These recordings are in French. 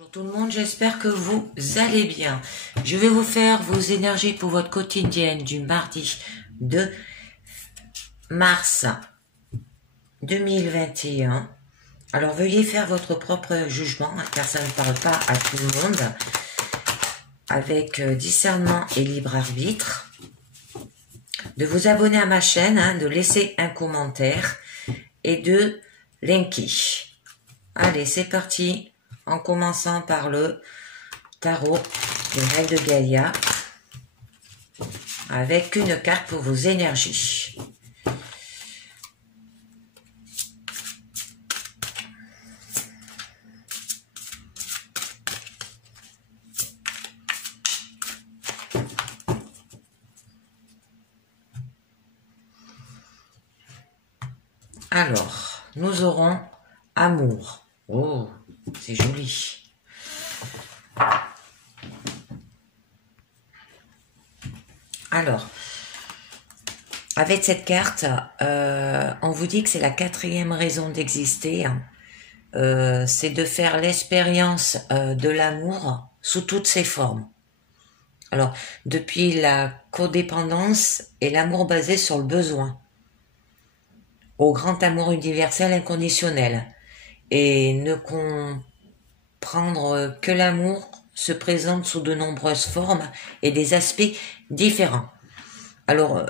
Bonjour tout le monde, j'espère que vous allez bien. Je vais vous faire vos énergies pour votre quotidienne du mardi 2 mars 2021. Alors veuillez faire votre propre jugement, car ça ne parle pas à tout le monde, avec discernement et libre arbitre. De vous abonner à ma chaîne, de laisser un commentaire et de liker. Allez, c'est parti. En commençant par le tarot des règles de Gaïa, avec une carte pour vos énergies. Alors, nous aurons amour. Oh, c'est joli. Alors, avec cette carte, on vous dit que c'est la 4e raison d'exister. C'est de faire l'expérience de l'amour sous toutes ses formes. Alors, depuis la codépendance et l'amour basé sur le besoin, au grand amour universel inconditionnel, et ne comprendre que l'amour se présente sous de nombreuses formes et des aspects différents. Alors,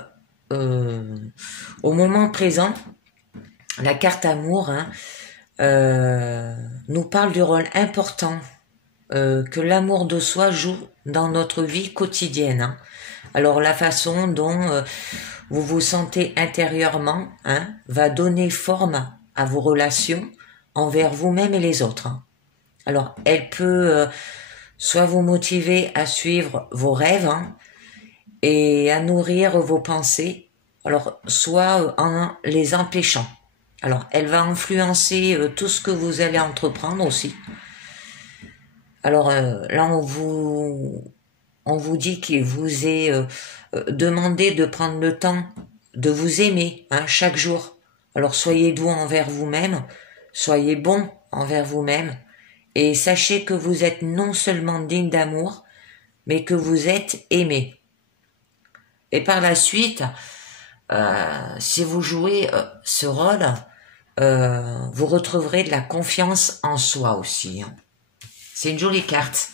au moment présent, la carte amour nous parle du rôle important que l'amour de soi joue dans notre vie quotidienne. Alors, la façon dont vous vous sentez intérieurement va donner forme à vos relations envers vous-même et les autres. Alors, elle peut soit vous motiver à suivre vos rêves et à nourrir vos pensées, alors soit en les empêchant. Alors, elle va influencer tout ce que vous allez entreprendre aussi. Alors, là, on vous dit qu'il vous est demandé de prendre le temps de vous aimer chaque jour. Alors, soyez doux envers vous-même, soyez bon envers vous-même, et sachez que vous êtes non seulement digne d'amour, mais que vous êtes aimé. Et par la suite, si vous jouez ce rôle, vous retrouverez de la confiance en soi aussi. C'est une jolie carte.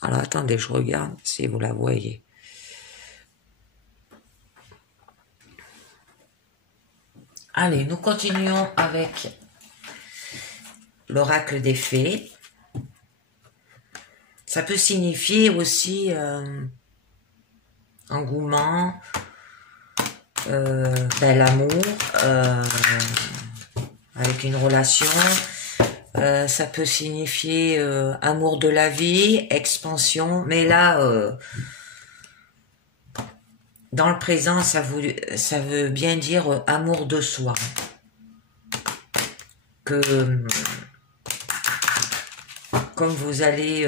Alors attendez, je regarde si vous la voyez. Allez, nous continuons avec l'oracle des fées. Ça peut signifier aussi engouement, l'amour, avec une relation. Ça peut signifier amour de la vie, expansion, mais là, dans le présent, ça veut bien dire amour de soi. Que comme vous allez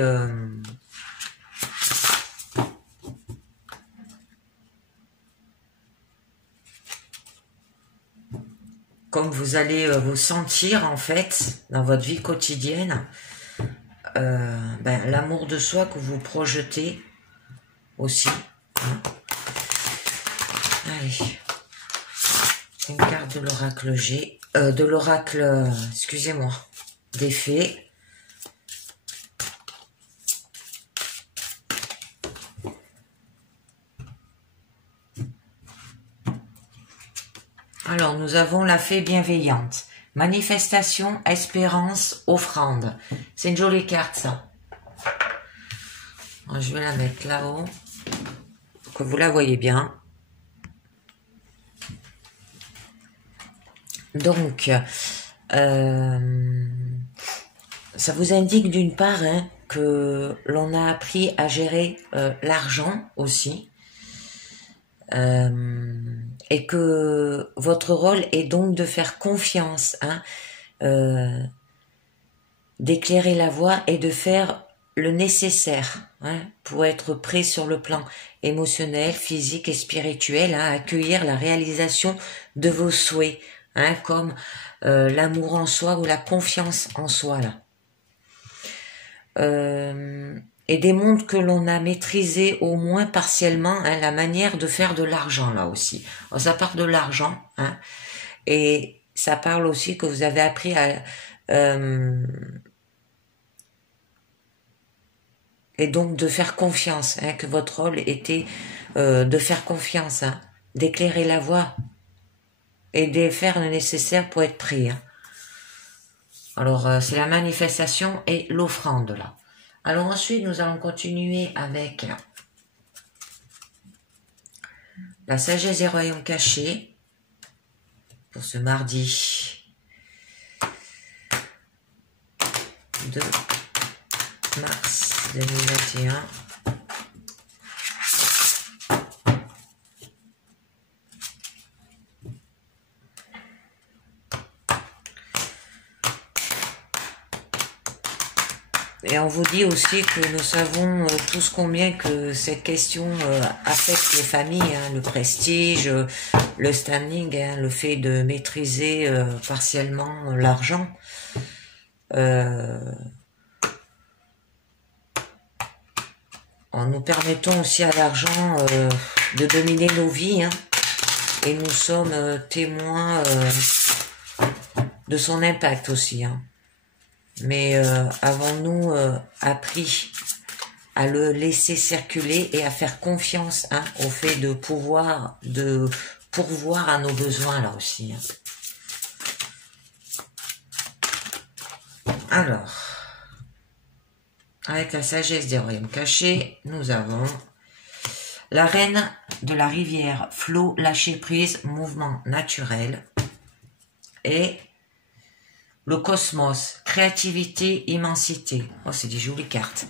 vous sentir en fait dans votre vie quotidienne, l'amour de soi que vous projetez aussi. Allez, une carte de l'oracle excusez-moi, des fées. Alors, nous avons la fée bienveillante. Manifestation, espérance, offrande. C'est une jolie carte, ça. Alors, je vais la mettre là-haut, pour que vous la voyez bien. Donc, ça vous indique d'une part que l'on a appris à gérer l'argent aussi. Et que votre rôle est donc de faire confiance, d'éclairer la voie et de faire le nécessaire pour être prêt sur le plan émotionnel, physique et spirituel, à accueillir la réalisation de vos souhaits, comme l'amour en soi ou la confiance en soi. Là. et des mondes que l'on a maîtrisés au moins partiellement, hein, la manière de faire de l'argent là aussi. Alors, ça part de l'argent, hein, et ça parle aussi que vous avez appris à et donc de faire confiance, hein, que votre rôle était de faire confiance, hein, d'éclairer la voie et de faire le nécessaire pour être pris. Hein. Alors c'est la manifestation et l'offrande là. Alors ensuite nous allons continuer avec la sagesse des royaumes cachés pour ce mardi 2 mars 2021. Et on vous dit aussi que nous savons tous combien que cette question affecte les familles, hein, le prestige, le standing, hein, le fait de maîtriser partiellement l'argent. En nous permettant aussi à l'argent de dominer nos vies, hein, et nous sommes témoins de son impact aussi. Hein. Mais avons-nous appris à le laisser circuler et à faire confiance, hein, au fait de pourvoir à nos besoins là aussi. Hein. Alors, avec la sagesse des royaumes cachés, nous avons la reine de la rivière, flot, lâcher prise, mouvement naturel, et le cosmos, créativité, immensité. Oh, c'est des jolies cartes.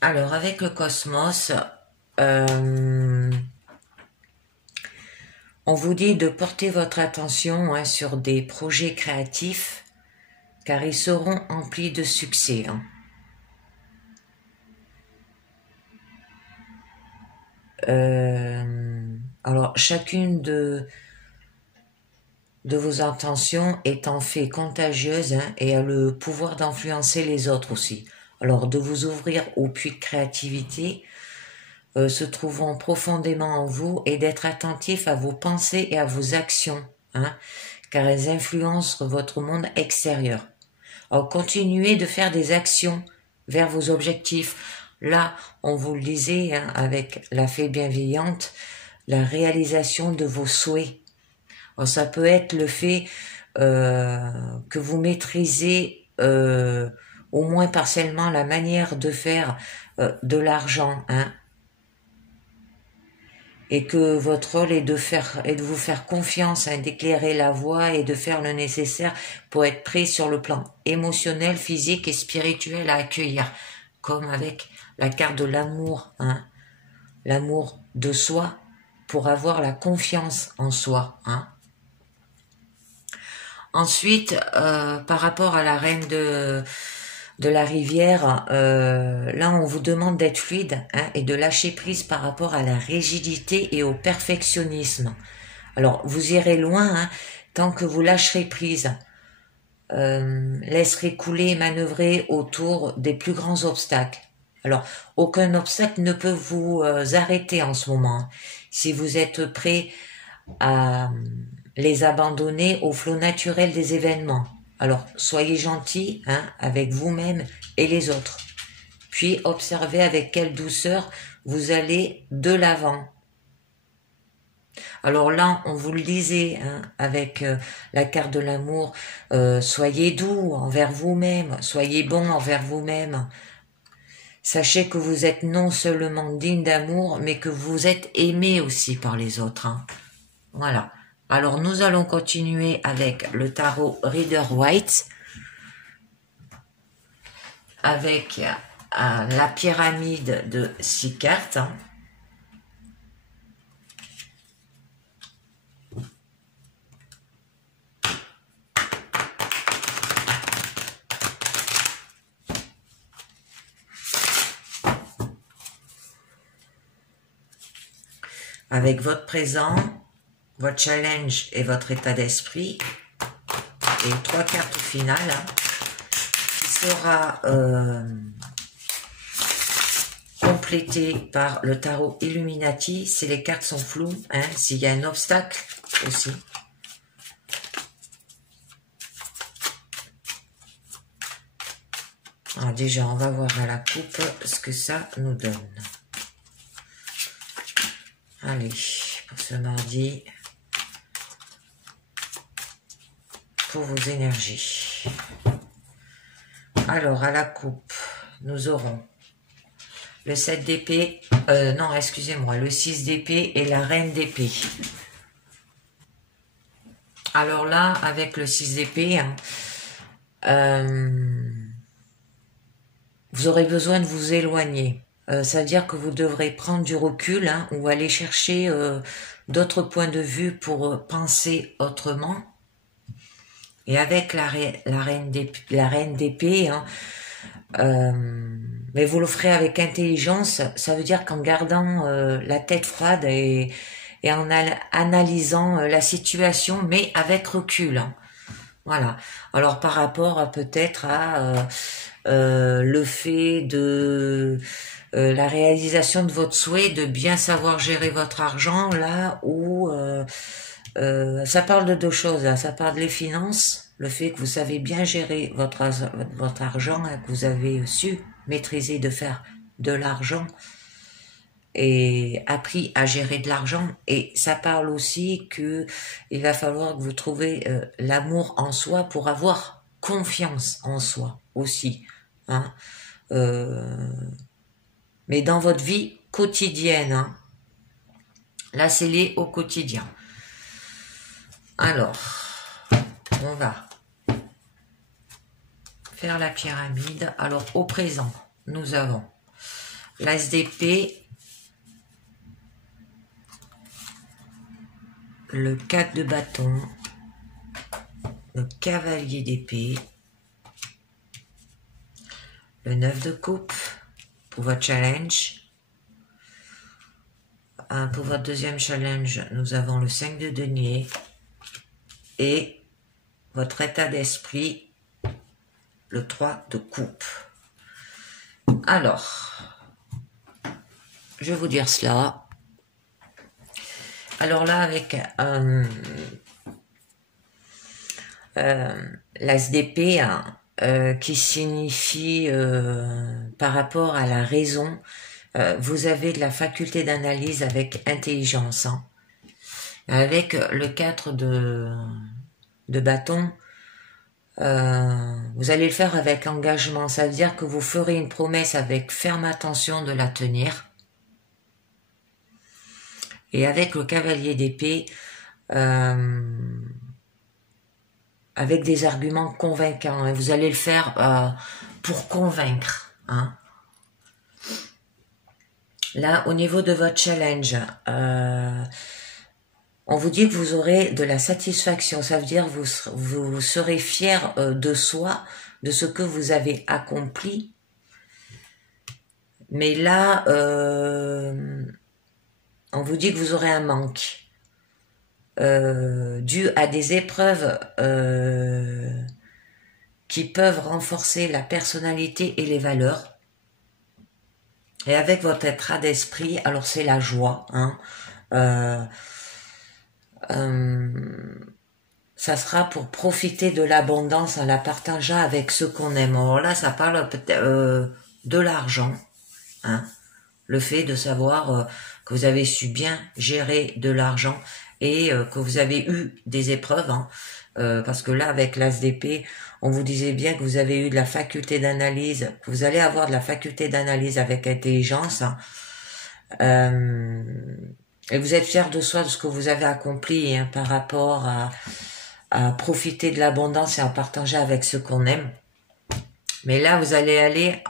Alors, avec le cosmos, on vous dit de porter votre attention, hein, sur des projets créatifs, car ils seront emplis de succès. Hein. Alors, chacune de vos intentions est en fait contagieuse, hein, et a le pouvoir d'influencer les autres aussi. Alors, de vous ouvrir au puits de créativité se trouvant profondément en vous et d'être attentif à vos pensées et à vos actions, hein, car elles influencent votre monde extérieur. Alors, continuez de faire des actions vers vos objectifs. Là, on vous le disait, hein, avec la fée bienveillante, la réalisation de vos souhaits. Alors, ça peut être le fait que vous maîtrisez au moins partiellement la manière de faire de l'argent, hein, et que votre rôle est de vous faire confiance, hein, d'éclairer la voie et de faire le nécessaire pour être prêt sur le plan émotionnel, physique et spirituel à accueillir, comme avec la carte de l'amour, hein, l'amour de soi, pour avoir la confiance en soi. Hein. Ensuite, par rapport à la reine de la rivière, là on vous demande d'être fluide, hein, et de lâcher prise par rapport à la rigidité et au perfectionnisme. Alors vous irez loin, hein, tant que vous lâcherez prise, laisserez couler et manœuvrer autour des plus grands obstacles. Alors aucun obstacle ne peut vous arrêter en ce moment, si vous êtes prêt à les abandonner au flot naturel des événements. Alors, soyez gentils, hein, avec vous-même et les autres. Puis, observez avec quelle douceur vous allez de l'avant. Alors là, on vous le disait, hein, avec la carte de l'amour, soyez doux envers vous-même, soyez bon envers vous-même. Sachez que vous êtes non seulement digne d'amour, mais que vous êtes aimé aussi par les autres. Hein. Voilà. Alors, nous allons continuer avec le tarot Rider-Waite, avec la pyramide de 6 cartes. Hein. Avec votre présent, votre challenge et votre état d'esprit, et 3 cartes finales, hein, qui sera complété par le tarot Illuminati, si les cartes sont floues, hein, s'il y a un obstacle aussi. Alors déjà, on va voir à la coupe ce que ça nous donne. Allez, pour ce mardi, pour vos énergies. Alors, à la coupe, nous aurons le 7 d'épée, non, excusez-moi, le 6 d'épée et la reine d'épée. Alors là, avec le 6 d'épée, hein, vous aurez besoin de vous éloigner. Ça veut dire que vous devrez prendre du recul, hein, ou aller chercher d'autres points de vue pour penser autrement. Et avec la reine d'épée, hein, mais vous le ferez avec intelligence, ça veut dire qu'en gardant la tête froide et en analysant la situation, mais avec recul. Hein. Voilà. Alors par rapport peut-être à le fait de la réalisation de votre souhait de bien savoir gérer votre argent, là où ça parle de deux choses. Là. Ça parle des finances, le fait que vous savez bien gérer votre argent, hein, que vous avez su maîtriser de faire de l'argent et appris à gérer de l'argent. Et ça parle aussi que il va falloir que vous trouviez l'amour en soi pour avoir confiance en soi aussi. Hein. Mais dans votre vie quotidienne, hein. Là c'est lié au quotidien. Alors, on va faire la pyramide. Alors au présent, nous avons l'as d'épée, le 4 de bâton, le cavalier d'épée, le 9 de coupe pour votre challenge. Pour votre deuxième challenge, nous avons le 5 de denier et votre état d'esprit, le 3 de coupe. Alors, je vais vous dire cela. Alors là, avec l'as d'épée, hein, qui signifie par rapport à la raison, vous avez de la faculté d'analyse avec intelligence. Hein. Avec le 4 de bâton, vous allez le faire avec engagement. Ça veut dire que vous ferez une promesse avec ferme attention de la tenir. Et avec le cavalier d'épée, avec des arguments convaincants. Et vous allez le faire pour convaincre. Hein. Là, au niveau de votre challenge, on vous dit que vous aurez de la satisfaction. Ça veut dire que vous serez fier de soi, de ce que vous avez accompli. Mais là, on vous dit que vous aurez un manque dû à des épreuves qui peuvent renforcer la personnalité et les valeurs. Et avec votre état d'esprit, alors c'est la joie. Hein, ça sera pour profiter de l'abondance en la partageant avec ceux qu'on aime. Alors là, ça parle peut-être de l'argent. Hein, le fait de savoir que vous avez su bien gérer de l'argent et que vous avez eu des épreuves. Hein, parce que là, avec l'as d'épée, on vous disait bien que vous avez eu de la faculté d'analyse, que vous allez avoir de la faculté d'analyse avec intelligence. Hein, et vous êtes fier de soi, de ce que vous avez accompli, hein, par rapport à profiter de l'abondance et à partager avec ceux qu'on aime. Mais là, vous allez aller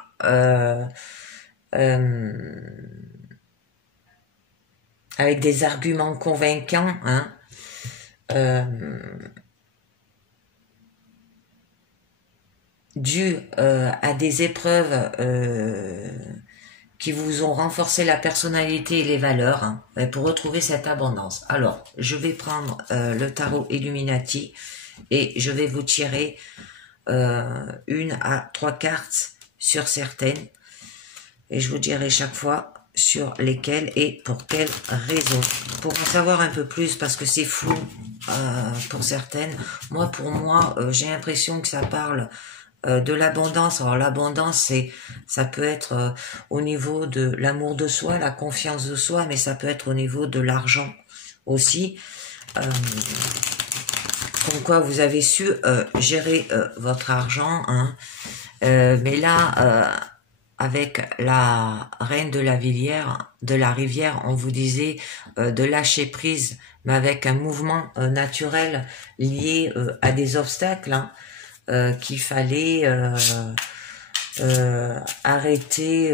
avec des arguments convaincants, hein, dû à des épreuves qui vous ont renforcé la personnalité et les valeurs, hein, pour retrouver cette abondance. Alors, je vais prendre le tarot Illuminati et je vais vous tirer 1 à 3 cartes sur certaines. Et je vous dirai chaque fois sur lesquelles et pour quelles raisons. Pour en savoir un peu plus, parce que c'est flou pour certaines. Moi, pour moi, j'ai l'impression que ça parle de l'abondance. Alors l'abondance, ça peut être au niveau de l'amour de soi, la confiance de soi, mais ça peut être au niveau de l'argent aussi. Comme quoi vous avez su gérer votre argent, hein. Mais là, avec la reine de la rivière, on vous disait de lâcher prise, mais avec un mouvement naturel lié à des obstacles, hein, qu'il fallait arrêter,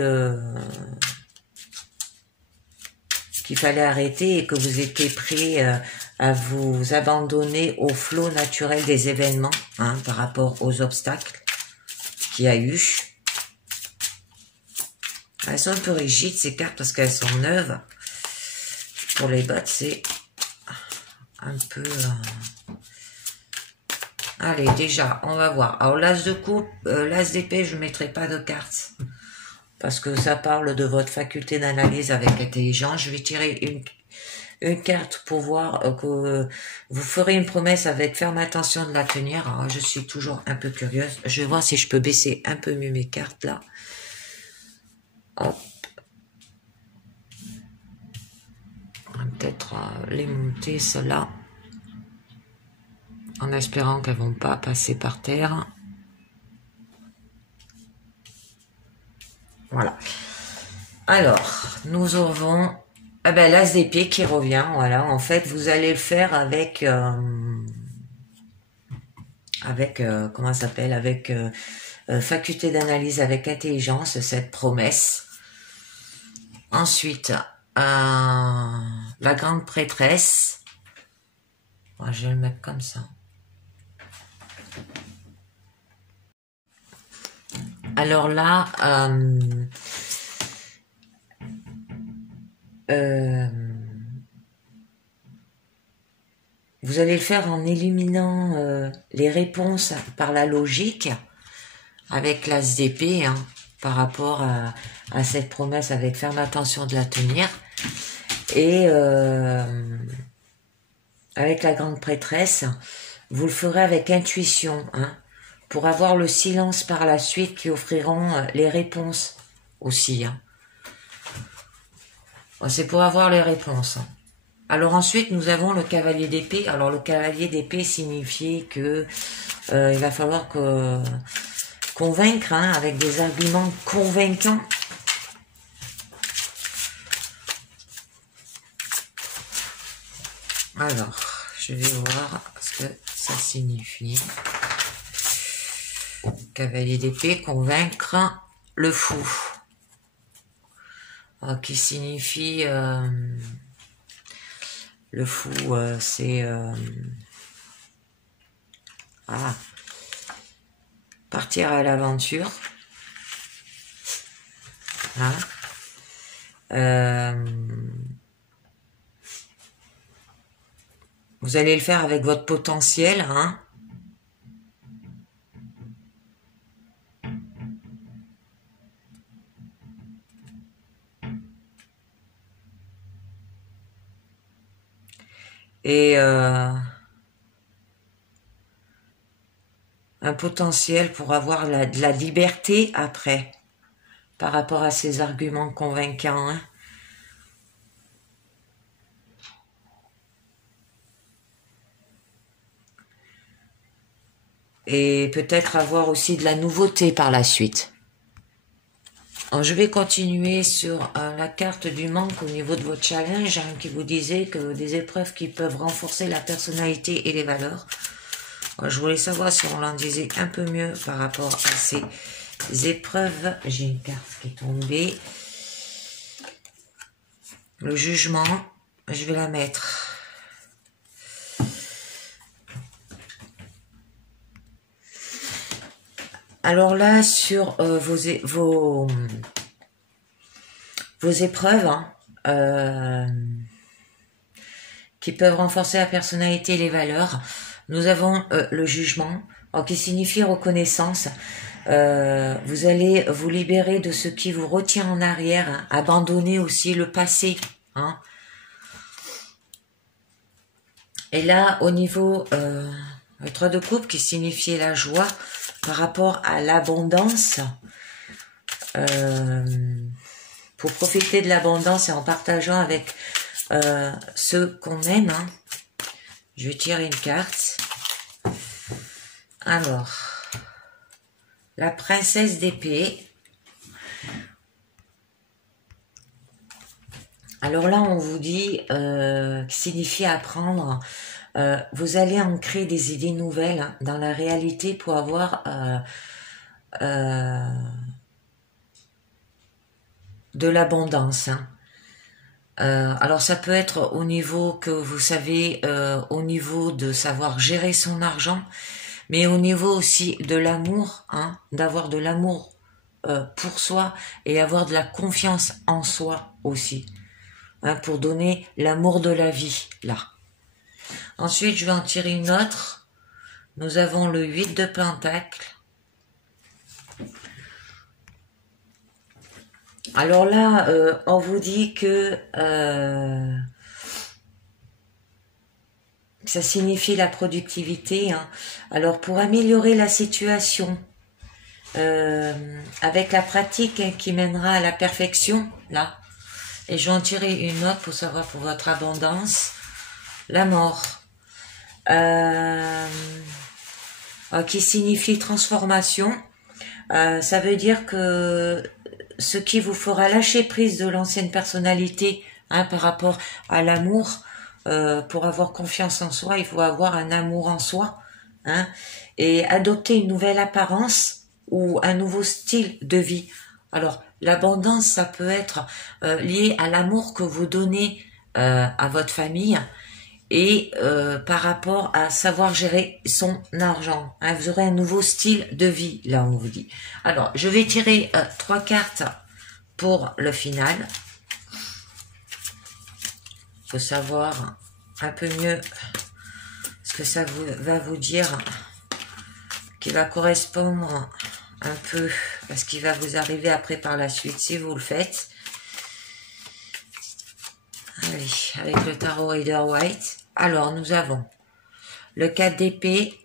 et que vous étiez prêt à vous abandonner au flot naturel des événements, hein, par rapport aux obstacles qu'il y a eu. Elles sont un peu rigides ces cartes parce qu'elles sont neuves. Pour les bottes, c'est un peu... Allez, déjà, on va voir. Alors, l'as de coupe, l'as d'épée, je ne mettrai pas de cartes. Parce que ça parle de votre faculté d'analyse avec intelligence. Je vais tirer une carte pour voir que vous ferez une promesse avec ferme intention de la tenir. Alors, je suis toujours un peu curieuse. Je vais voir si je peux baisser un peu mieux mes cartes là. Hop. On va peut-être les monter, celles-là. En espérant qu'elles vont pas passer par terre. Voilà. Alors, nous avons l'as d'épée qui revient. Voilà, en fait, vous allez le faire avec comment ça s'appelle, avec faculté d'analyse, avec intelligence, cette promesse. Ensuite, la grande prêtresse. Moi, je vais le mettre comme ça. Alors là, vous allez le faire en éliminant les réponses par la logique avec l'as d'épée, hein, par rapport à cette promesse avec ferme attention de la tenir. Et avec la grande prêtresse, vous le ferez avec intuition, hein, pour avoir le silence par la suite qui offriront les réponses aussi. Hein. C'est pour avoir les réponses. Alors ensuite, nous avons le cavalier d'épée. Alors le cavalier d'épée signifiait que il va falloir convaincre, hein, avec des arguments convaincants. Alors, je vais voir ce que ça signifie. Cavalier d'épée, convaincre le fou. Qui signifie... le fou, c'est... partir à l'aventure. Hein. Vous allez le faire avec votre potentiel, hein. Et un potentiel pour avoir de la liberté après, par rapport à ces arguments convaincants, hein. Et peut-être avoir aussi de la nouveauté par la suite. Alors, je vais continuer sur la carte du manque au niveau de votre challenge, hein, qui vous disait que des épreuves qui peuvent renforcer la personnalité et les valeurs. Alors, je voulais savoir si on en disait un peu mieux par rapport à ces épreuves. J'ai une carte qui est tombée. Le jugement, je vais la mettre. Alors là, sur vos épreuves, hein, qui peuvent renforcer la personnalité et les valeurs, nous avons le jugement, alors, qui signifie reconnaissance. Vous allez vous libérer de ce qui vous retient en arrière, hein, abandonner aussi le passé. Hein. Et là, au niveau le 3 de coupe qui signifiait la joie par rapport à l'abondance, pour profiter de l'abondance et en partageant avec ceux qu'on aime. Hein. Je vais tirer une carte. Alors, la princesse d'épée. Alors là, on vous dit, qui signifie apprendre. Vous allez ancrer des idées nouvelles, hein, dans la réalité pour avoir de l'abondance. Hein. Alors ça peut être au niveau que vous savez, au niveau de savoir gérer son argent, mais au niveau aussi de l'amour, hein, d'avoir de l'amour pour soi et avoir de la confiance en soi aussi, hein, pour donner l'amour de la vie, là. Ensuite, je vais en tirer une autre. Nous avons le 8 de Pentacles. Alors là, on vous dit que ça signifie la productivité. Hein. Alors, pour améliorer la situation, avec la pratique, hein, qui mènera à la perfection, là, et je vais en tirer une autre pour savoir pour votre abondance, la mort, qui signifie transformation. Ça veut dire que ce qui vous fera lâcher prise de l'ancienne personnalité, hein, par rapport à l'amour, pour avoir confiance en soi, il faut avoir un amour en soi, hein, et adopter une nouvelle apparence ou un nouveau style de vie. Alors, l'abondance, ça peut être lié à l'amour que vous donnez à votre famille et par rapport à savoir gérer son argent. Hein, vous aurez un nouveau style de vie, là, on vous dit. Alors, je vais tirer 3 cartes pour le final. Il faut savoir un peu mieux ce que ça va vous dire, qui va correspondre un peu à ce qui va vous arriver après par la suite, si vous le faites. Allez, avec le tarot Rider-Waite. Alors, nous avons le 4 d'épée,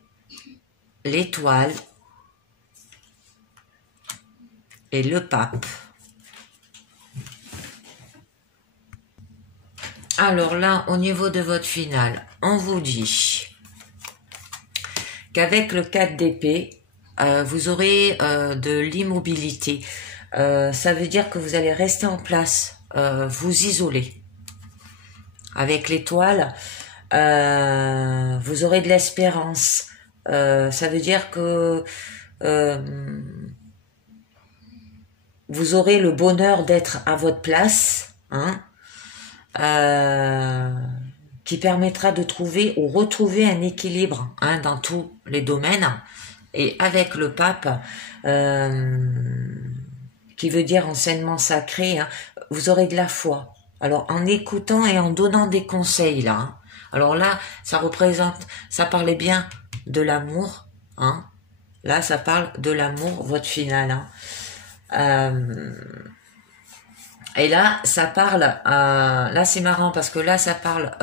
l'étoile et le pape. Alors là, au niveau de votre finale, on vous dit qu'avec le 4 d'épée, vous aurez de l'immobilité. Ça veut dire que vous allez rester en place, vous isoler. Avec l'étoile, vous aurez de l'espérance. Ça veut dire que vous aurez le bonheur d'être à votre place, hein, qui permettra de trouver ou retrouver un équilibre, hein, dans tous les domaines. Et avec le pape, qui veut dire enseignement sacré, hein, vous aurez de la foi. Alors, en écoutant et en donnant des conseils, là. Hein. Alors là, ça représente, ça parlait bien de l'amour, hein. Là, ça parle de l'amour, votre finale, hein. Et là, ça parle, là c'est marrant parce que là, ça parle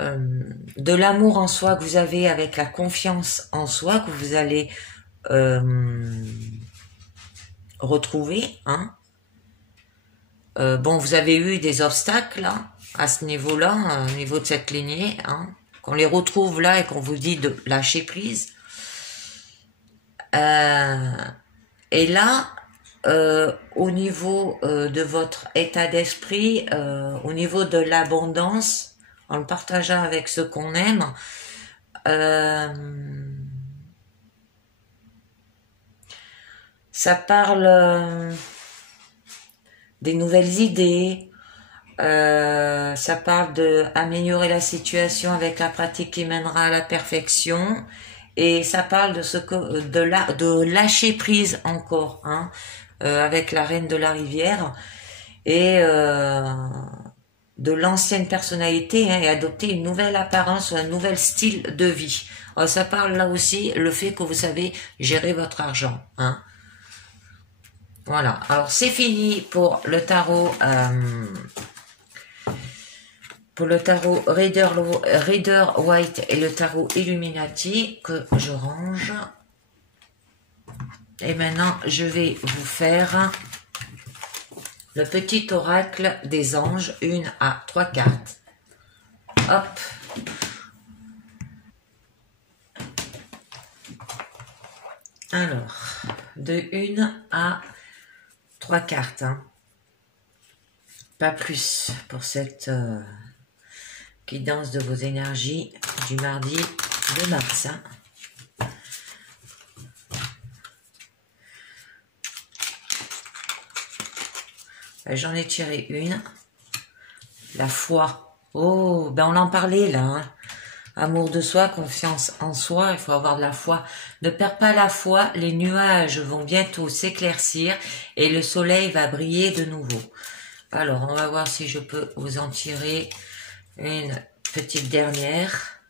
de l'amour en soi que vous avez avec la confiance en soi que vous allez retrouver, hein. Bon, vous avez eu des obstacles, hein, à ce niveau-là, au niveau de cette lignée, hein, qu'on les retrouve là et qu'on vous dit de lâcher prise. Et là, au niveau de votre état d'esprit, au niveau de l'abondance, en le partageant avec ceux qu'on aime, ça parle des nouvelles idées, ça parle de améliorer la situation avec la pratique qui mènera à la perfection, et ça parle de ce que de lâcher prise encore, hein, avec la reine de la rivière, et de l'ancienne personnalité, hein, et adopter une nouvelle apparence ou un nouvel style de vie. Alors, ça parle là aussi le fait que vous savez gérer votre argent. Hein. Voilà, alors c'est fini pour le tarot Rider White et le tarot Illuminati que je range. Et maintenant, je vais vous faire le petit oracle des anges, 1 à 3 cartes. Hop. Alors, de 1 à 3 cartes. Hein. Pas plus pour cette guidance de vos énergies du mardi 2 mars. Hein. J'en ai tiré une. La foi. Oh, ben on en parlait là. Hein. Amour de soi, confiance en soi, il faut avoir de la foi. Ne perds pas la foi, les nuages vont bientôt s'éclaircir et le soleil va briller de nouveau. Alors, on va voir si je peux vous en tirer une petite dernière.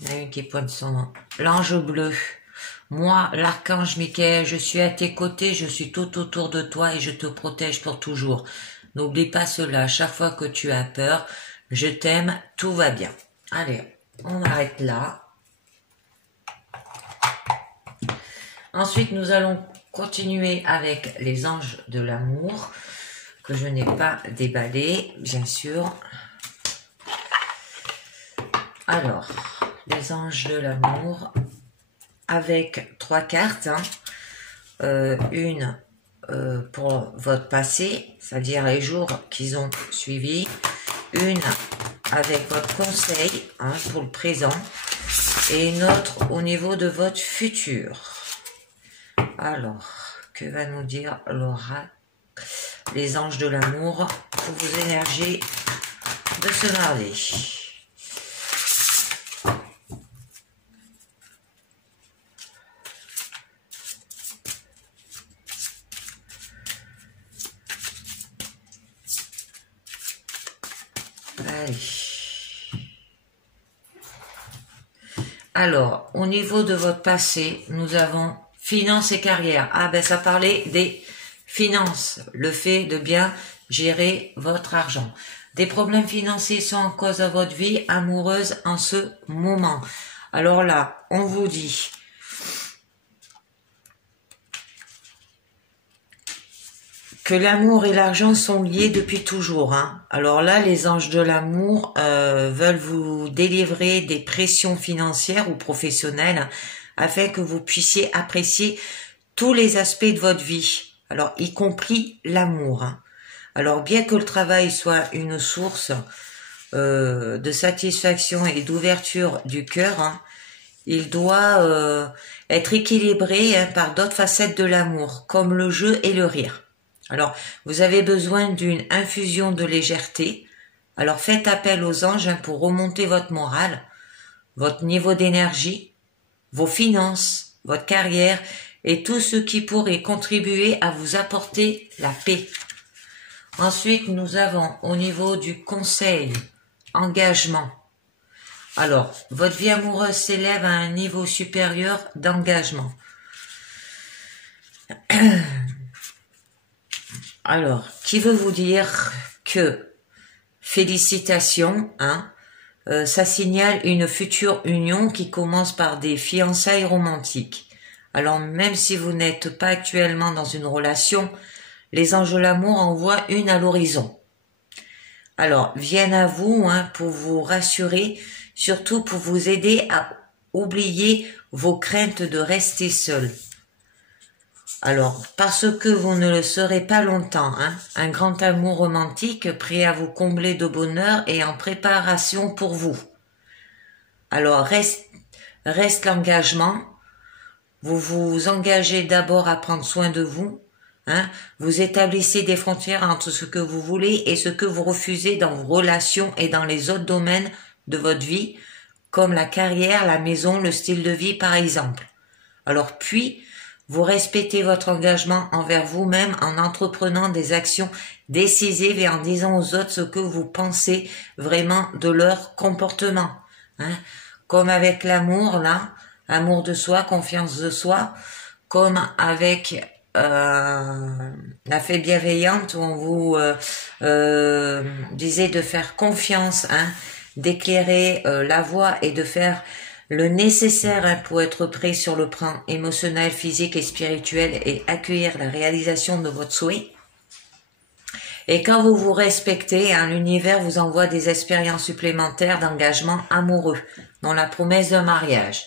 Il y en a une qui pointe son nom. L'ange bleu. Moi, l'archange Michael, je suis à tes côtés, je suis tout autour de toi et je te protège pour toujours. N'oublie pas cela, chaque fois que tu as peur, je t'aime, tout va bien. Allez, on arrête là. Ensuite, nous allons continuer avec les anges de l'amour, que je n'ai pas déballé, bien sûr. Alors, les anges de l'amour, avec 3 cartes, hein. Une pour votre passé, c'est-à-dire les jours qu'ils ont suivis, une avec votre conseil, hein, pour le présent, et une autre au niveau de votre futur. Alors, que va nous dire Laura, les anges de l'amour, pour vos énergies de ce mardi? Allez. Alors, au niveau de votre passé, nous avons finances et carrière. Ah ben ça parlait des finances, le fait de bien gérer votre argent. Des problèmes financiers sont en cause à votre vie amoureuse en ce moment. Alors là, on vous dit que l'amour et l'argent sont liés depuis toujours. Hein. Alors là, les anges de l'amour veulent vous délivrer des pressions financières ou professionnelles afin que vous puissiez apprécier tous les aspects de votre vie. Alors, y compris l'amour. Hein. Alors, bien que le travail soit une source de satisfaction et d'ouverture du cœur, hein, il doit être équilibré, hein, par d'autres facettes de l'amour, comme le jeu et le rire. Alors, vous avez besoin d'une infusion de légèreté. Alors, faites appel aux anges, hein, pour remonter votre morale, votre niveau d'énergie, vos finances, votre carrière et tout ce qui pourrait contribuer à vous apporter la paix. Ensuite, nous avons au niveau du conseil, engagement. Alors, votre vie amoureuse s'élève à un niveau supérieur d'engagement. Alors, qui veut vous dire que félicitations, hein, ça signale une future union qui commence par des fiançailles romantiques. Alors, même si vous n'êtes pas actuellement dans une relation, les anges de l'amour en voient une à l'horizon. Alors, viennent à vous, hein, pour vous rassurer, surtout pour vous aider à oublier vos craintes de rester seul. Alors, parce que vous ne le serez pas longtemps, hein, un grand amour romantique prêt à vous combler de bonheur et en préparation pour vous. Alors, reste l'engagement. Vous vous engagez d'abord à prendre soin de vous. Hein, vous établissez des frontières entre ce que vous voulez et ce que vous refusez dans vos relations et dans les autres domaines de votre vie, comme la carrière, la maison, le style de vie par exemple. Alors puis, vous respectez votre engagement envers vous-même en entreprenant des actions décisives et en disant aux autres ce que vous pensez vraiment de leur comportement. Hein. Comme avec l'amour, là, amour de soi, confiance de soi, comme avec la fée bienveillante où on vous disait de faire confiance, hein, d'éclairer la voie et de faire le nécessaire, hein, pour être prêt sur le plan émotionnel, physique et spirituel et accueillir la réalisation de votre souhait. Et quand vous vous respectez, hein, l'univers vous envoie des expériences supplémentaires d'engagement amoureux, dont la promesse d'un mariage.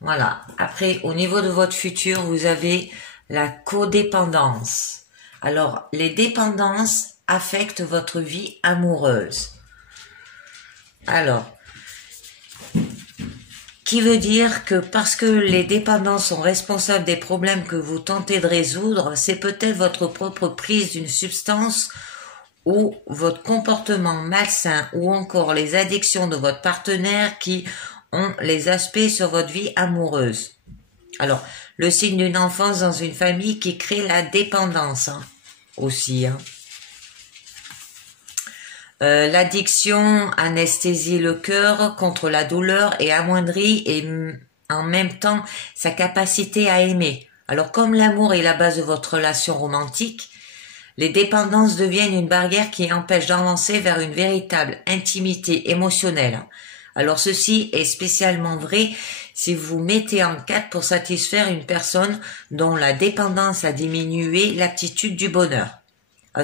Voilà. Après, au niveau de votre futur, vous avez la codépendance. Alors, les dépendances affectent votre vie amoureuse. Alors, qui veut dire que parce que les dépendances sont responsables des problèmes que vous tentez de résoudre, c'est peut-être votre propre prise d'une substance ou votre comportement malsain ou encore les addictions de votre partenaire qui ont les aspects sur votre vie amoureuse. Alors, le signe d'une enfance dans une famille qui crée la dépendance, hein, aussi, hein. L'addiction anesthésie le cœur contre la douleur et amoindrit et en même temps sa capacité à aimer. Alors comme l'amour est la base de votre relation romantique, les dépendances deviennent une barrière qui empêche d'avancer vers une véritable intimité émotionnelle. Alors ceci est spécialement vrai si vous mettez en quête pour satisfaire une personne dont la dépendance a diminué l'aptitude du bonheur.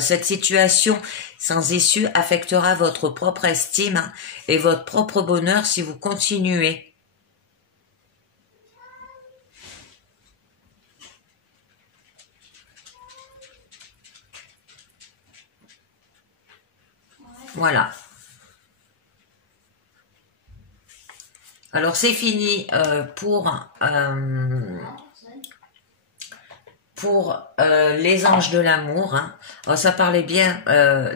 Cette situation sans issue affectera votre propre estime et votre propre bonheur si vous continuez. Voilà. Alors c'est fini pour les anges de l'amour, hein. Alors, ça parlait bien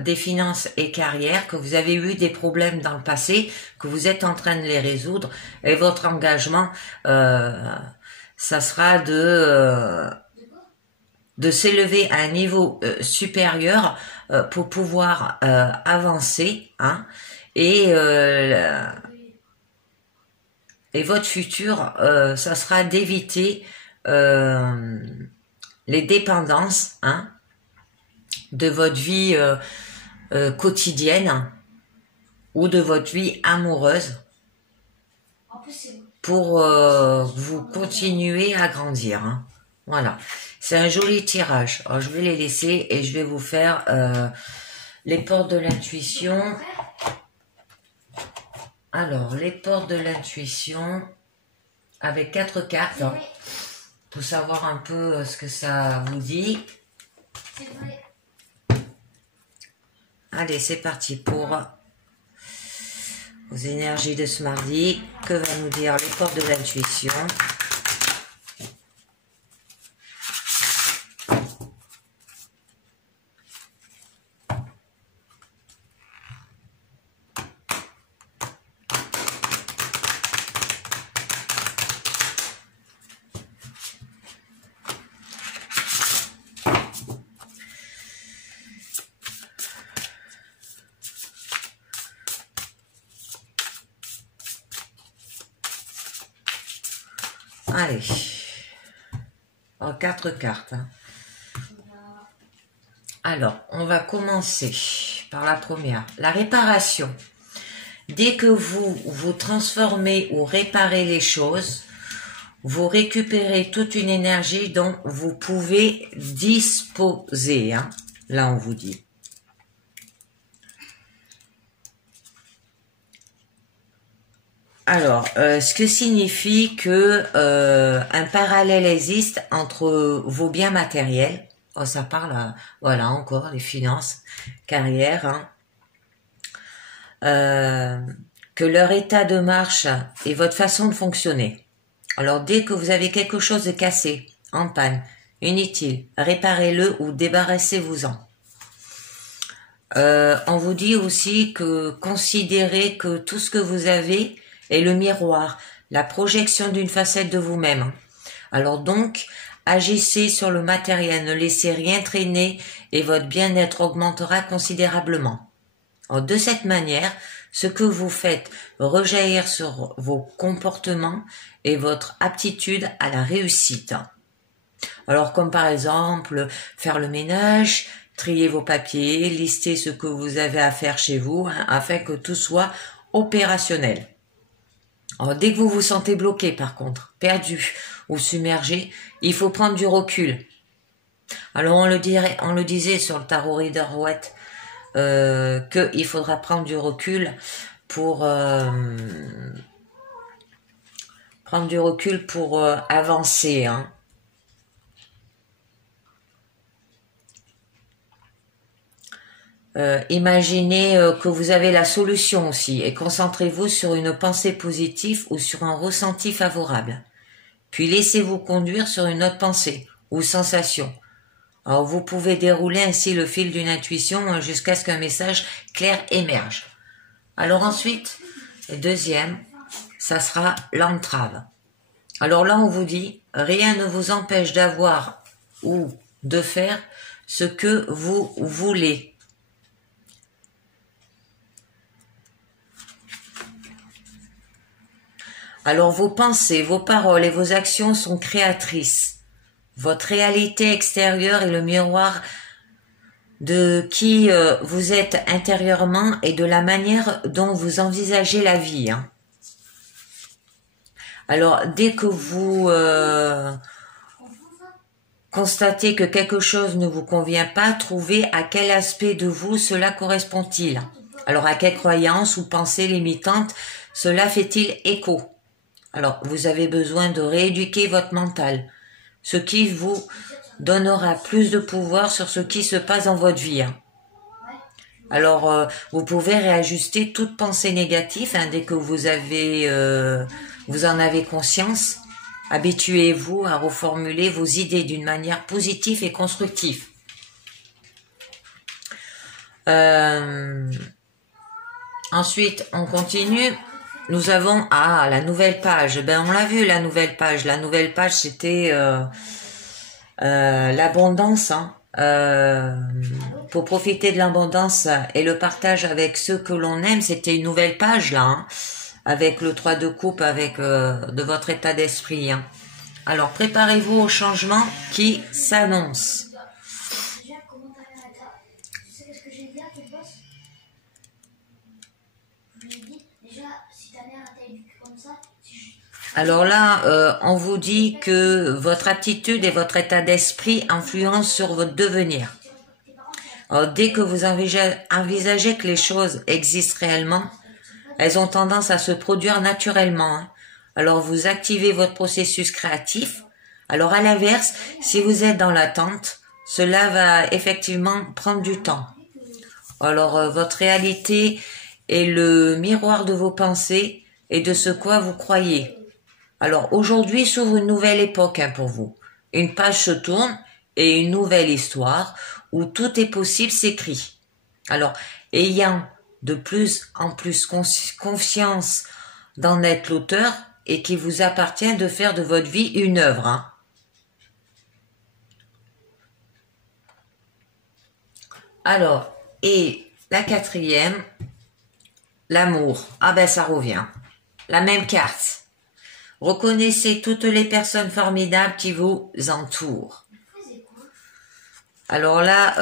des finances et carrières, que vous avez eu des problèmes dans le passé, que vous êtes en train de les résoudre, et votre engagement, ça sera de s'élever à un niveau supérieur pour pouvoir avancer, hein, et votre futur, ça sera d'éviter les dépendances, hein, de votre vie quotidienne ou de votre vie amoureuse pour vous continuer à grandir, hein. Voilà, c'est un joli tirage. Alors, je vais les laisser et je vais vous faire les portes de l'intuition. Alors, les portes de l'intuition avec 4 cartes, hein, pour savoir un peu ce que ça vous dit. Allez, c'est parti pour vos énergies de ce mardi. Que va nous dire les portes de l'intuition? Allez, en 4 cartes, hein. Alors, on va commencer par la première, la réparation. Dès que vous transformez ou réparez les choses, vous récupérez toute une énergie dont vous pouvez disposer, hein. Là, on vous dit. Alors, ce que signifie que un parallèle existe entre vos biens matériels. Oh, ça parle, voilà, encore les finances, carrière, hein. Que leur état de marche et votre façon de fonctionner. Alors, dès que vous avez quelque chose de cassé, en panne, inutile, réparez-le ou débarrassez-vous-en. On vous dit aussi que considérez que tout ce que vous avez est le miroir, la projection d'une facette de vous-même. Alors donc, agissez sur le matériel, ne laissez rien traîner et votre bien-être augmentera considérablement. Alors, de cette manière, ce que vous faites rejaillir sur vos comportements et votre aptitude à la réussite. Alors comme par exemple, faire le ménage, trier vos papiers, lister ce que vous avez à faire chez vous, afin que tout soit opérationnel. Alors, dès que vous vous sentez bloqué par contre, perdu ou submergé, il faut prendre du recul. Alors on le disait sur le tarot Rider-Waite, qu'il faudra prendre du recul pour avancer. Hein. Imaginez que vous avez la solution aussi et concentrez-vous sur une pensée positive ou sur un ressenti favorable. Puis laissez-vous conduire sur une autre pensée ou sensation. Alors vous pouvez dérouler ainsi le fil d'une intuition jusqu'à ce qu'un message clair émerge. Alors ensuite, le deuxième, ça sera l'entrave. Alors là on vous dit, rien ne vous empêche d'avoir ou de faire ce que vous voulez. Alors vos pensées, vos paroles et vos actions sont créatrices. Votre réalité extérieure est le miroir de qui vous êtes intérieurement et de la manière dont vous envisagez la vie. Hein. Alors dès que vous constatez que quelque chose ne vous convient pas, trouvez à quel aspect de vous cela correspond-il. Alors à quelle croyance ou pensée limitante cela fait-il écho? Alors, vous avez besoin de rééduquer votre mental, ce qui vous donnera plus de pouvoir sur ce qui se passe dans votre vie. Hein. Alors, vous pouvez réajuster toute pensée négative dès que vous en avez conscience. Habituez-vous à reformuler vos idées d'une manière positive et constructive. Ensuite, on continue. Nous avons la nouvelle page. Ben on l'a vu la nouvelle page. La nouvelle page c'était l'abondance. Hein. Pour profiter de l'abondance et le partage avec ceux que l'on aime, c'était une nouvelle page là. Hein, avec le 3 de coupe, avec de votre état d'esprit. Hein. Alors préparez-vous au changement qui s'annonce. Alors là, on vous dit que votre attitude et votre état d'esprit influencent sur votre devenir. Alors, dès que vous envisagez que les choses existent réellement, elles ont tendance à se produire naturellement. Hein. Alors, vous activez votre processus créatif. Alors, à l'inverse, si vous êtes dans l'attente, cela va effectivement prendre du temps. Alors, votre réalité est le miroir de vos pensées et de ce quoi vous croyez. Alors aujourd'hui s'ouvre une nouvelle époque pour vous. Une page se tourne et une nouvelle histoire où tout est possible s'écrit. Alors, ayant de plus en plus confiance d'en être l'auteur et qu'il vous appartient de faire de votre vie une œuvre. Hein. Alors, et la quatrième, l'amour. Ah ben ça revient. La même carte. Reconnaissez toutes les personnes formidables qui vous entourent. Alors là,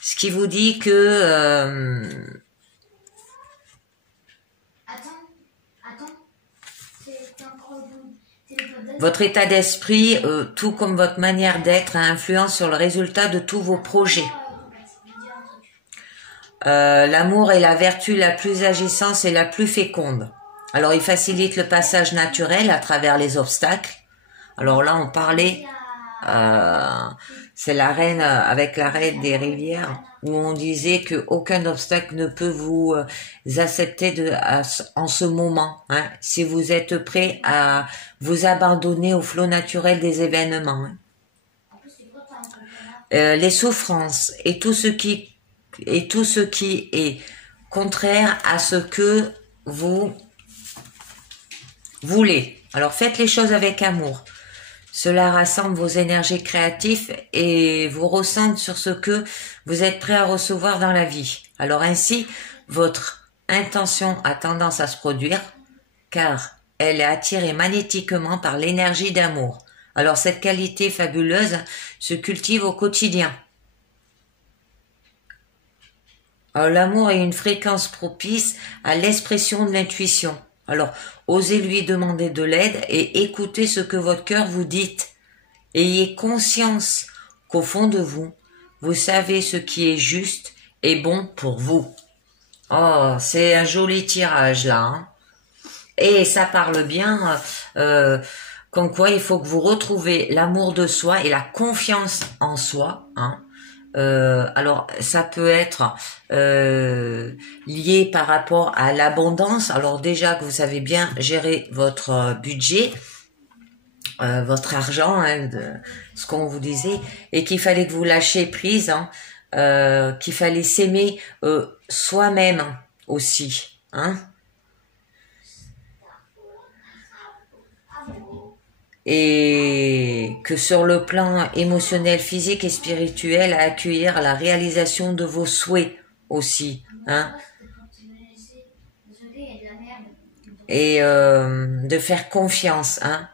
ce qui vous dit que votre état d'esprit, tout comme votre manière d'être, a influence sur le résultat de tous vos projets. L'amour est la vertu la plus agissante et la plus féconde. Alors, il facilite le passage naturel à travers les obstacles. Alors là, on parlait, c'est la reine, avec la reine des rivières, où on disait que aucun obstacle ne peut vous accepter en ce moment, hein, si vous êtes prêt à vous abandonner au flot naturel des événements. Hein. Les souffrances et tout ce qui est contraire à ce que vous voulez. Alors faites les choses avec amour. Cela rassemble vos énergies créatives et vous recentre sur ce que vous êtes prêt à recevoir dans la vie. Alors ainsi, votre intention a tendance à se produire car elle est attirée magnétiquement par l'énergie d'amour. Alors cette qualité fabuleuse se cultive au quotidien. Alors l'amour est une fréquence propice à l'expression de l'intuition. Alors osez lui demander de l'aide et écoutez ce que votre cœur vous dit. Ayez conscience qu'au fond de vous, vous savez ce qui est juste et bon pour vous. Oh, c'est un joli tirage là. Hein. Et ça parle bien comme quoi il faut que vous retrouvez l'amour de soi et la confiance en soi. Hein. Alors ça peut être lié par rapport à l'abondance. Alors déjà que vous savez bien gérer votre budget, votre argent, hein, de ce qu'on vous disait, et qu'il fallait que vous lâchiez prise, hein, qu'il fallait s'aimer soi-même aussi. Hein. Et que sur le plan émotionnel, physique et spirituel, à accueillir la réalisation de vos souhaits aussi, hein, et de faire confiance, hein,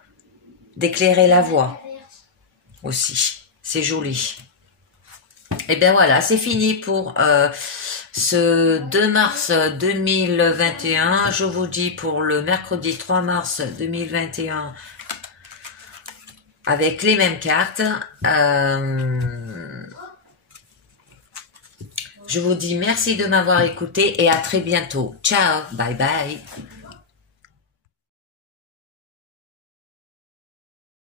d'éclairer la voie aussi, c'est joli. Et bien voilà, c'est fini pour ce 2 mars 2021, je vous dis pour le mercredi 3 mars 2021, avec les mêmes cartes. Je vous dis merci de m'avoir écouté et à très bientôt. Ciao, bye bye.